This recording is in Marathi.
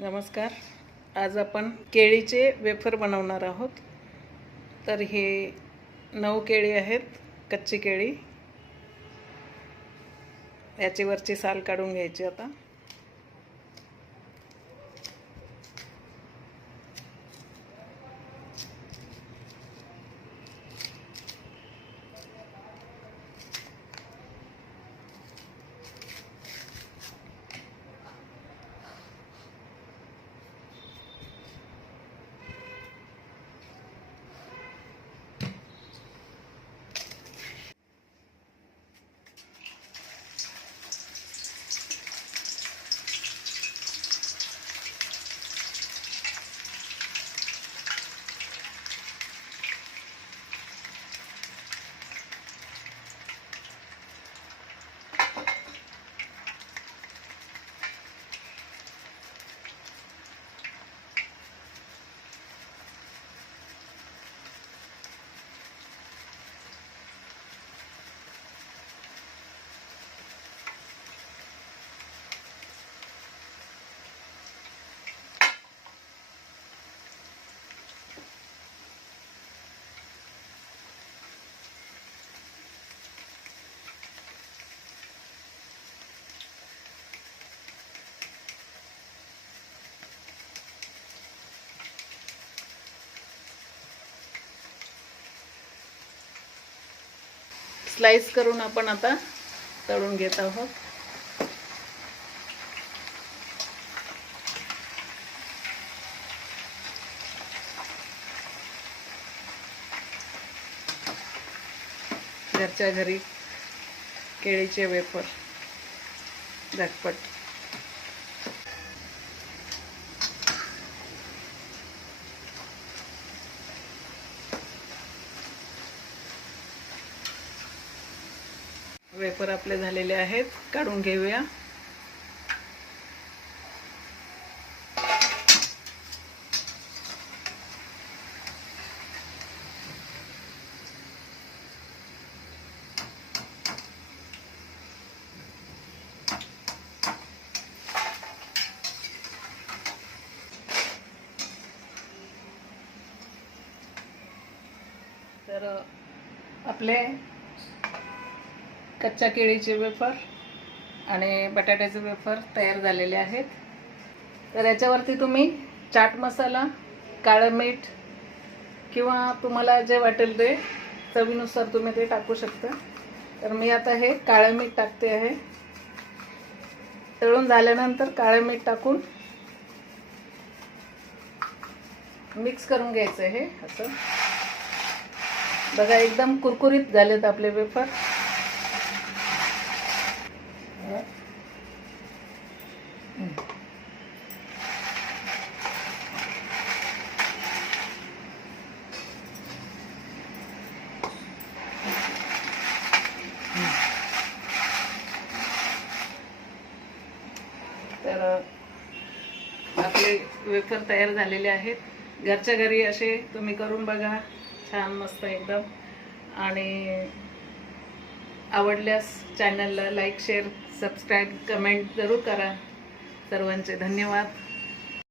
नमस्कार आज आपण केळीचे वेफर बनवणार आहोत तर हे नऊ केळी आहेत कच्ची केळी याची वरची साल काढून घ्यायची आता स्लाईस करून आपण आता तळून घेत आहोत घरच्या घरी केळीचे वेफर झटपट वेपर आपले झालेले आहेत काढून घेऊया तर आपले कच्च्या केळीचे वेफर आणि बटाट्याचे वेफर तयार झालेले आहेत तर याच्यावरती तुम्ही चाट मसाला काळं मीठ किंवा तुम्हाला जे वाटेल ते चवीनुसार तुम्ही ते टाकू शकता तर मी आता हे काळं मीठ टाकते आहे तळून झाल्यानंतर काळं मीठ टाकून मिक्स करून घ्यायचं हे असं बघा एकदम कुरकुरीत झालेत आपले वेफर तर आपले वेफर तयार झालेले आहेत घरच्या घरी असे तुम्ही करून बघा छान मस्त एकदम आणि आवडल्यास चॅनलला लाईक शेअर सबस्क्राईब कमेंट जरूर करा सर्वांचे धन्यवाद